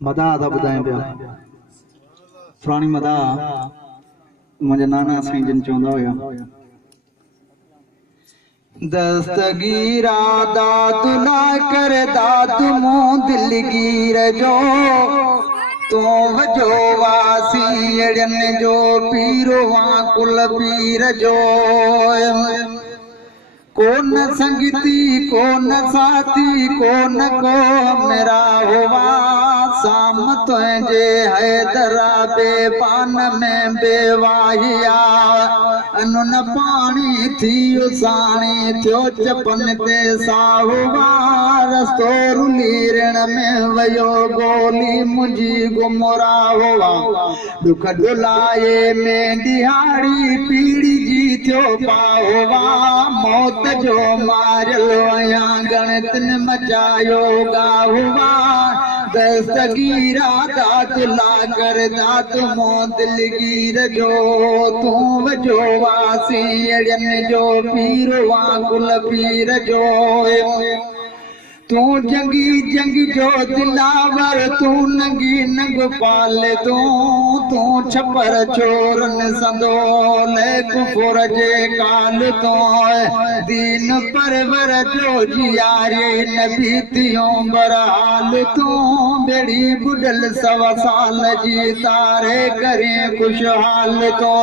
मदा दा ॿुधायां पिया पुराणी मदा मुंहिंजा नाना साईं जिन चवंदा हुया दस्तगीरा दादू ना कर दादू मूं दिलगीर जो तू वजो वासी अड़न जो पीरो वा कुल पीर जो कौन संगती कौन साथी कौन को मेरा हुआ साम तुझे हैदरा बेपान में बेवाहिया अनुन पानी थी उसाणी थियो चपन ते साहुआ रस्तो रुलीरण में वयो गोली मुंहिंजी गुमरा हुआ दुख डुलाए में दिहाड़ी पीड़ी जी थियो पाहुआ मौत जो मारियो आया गणित ने मचायो गाहुआ दस्तगीरा दादू ला कर दादू मो दिलगीर जो तू वजो वासी अड़न जो पीर वा कुल पीर जो तू जंगी जंग जो दिलावर तू नंगी नंग पाल तू छपर चोरन संदोल कुफर जे काल तो दीन परवर जो जियारे नबी तियो बरहाल तू बेड़ी बुडल सवा साल जी तारे करे खुशहाल तो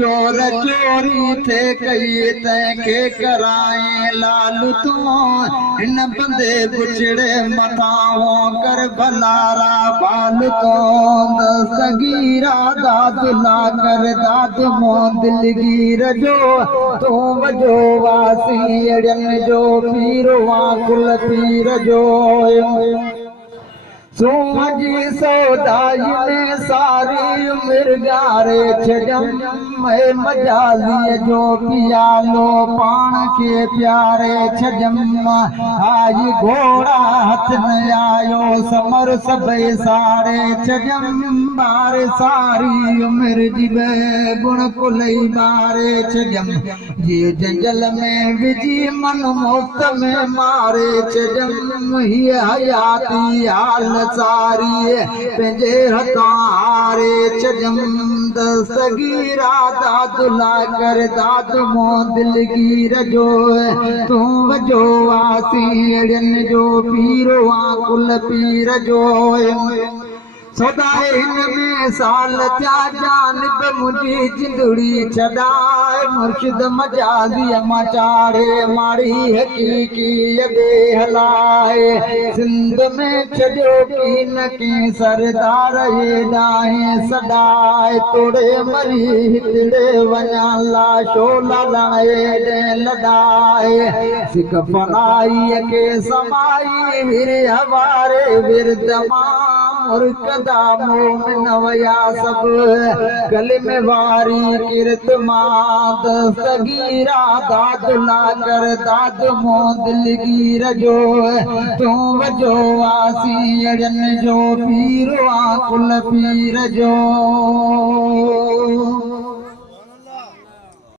चोर चोरी थे कई तंहिंखे कराए लाल तू हिन बंदे बुछड़े मथाओ कर भलारा बाल तो दस्तगीरा दादू ला कर दादू मो दिलगीर जो तू वजो वासी अड़न जो पीर वा कुल पीर जो सोजी सौदाई में सारी उम्र गारे छजम मजाली जो पियालो पान के प्यारे छजम आज घोड़ा हथ न आयो समर सबे सारे छजम बार सारी उम्र जिबे गुण कुलई बारे छजम ये जंगल में विजी मन मुफ्त में मारे छजम ही हयाती हाल सारी पंहिंजे हथारे छजम दस्तगीरा दादू ला कर दादू मो दिलगीर जो तू वजो वासी अड़न जो पीर वा कुल पीर जो सदाए हिन में साल थिया जानब मुंहिंजी जिंदड़ी छॾाए मुर्शिद मजाज़ी मचाड़े माड़ी हकीकी दे हलाए सिंध में छॾियो की न की सरदार ये ॾाहे सॾाए तोड़े मरी हितड़े वञा लाशो लड़ाए ॾे लॾाए सिख फनाईअ खे समाई विर हवारे विरद मां मुर्कदा मोमिन वया सब गले में वारी किरत मां दस्तगीरा दादू ला कर दादू मो दिलगीर जो तू वजो वासी अड़न जो पीर वा कुल पीर जो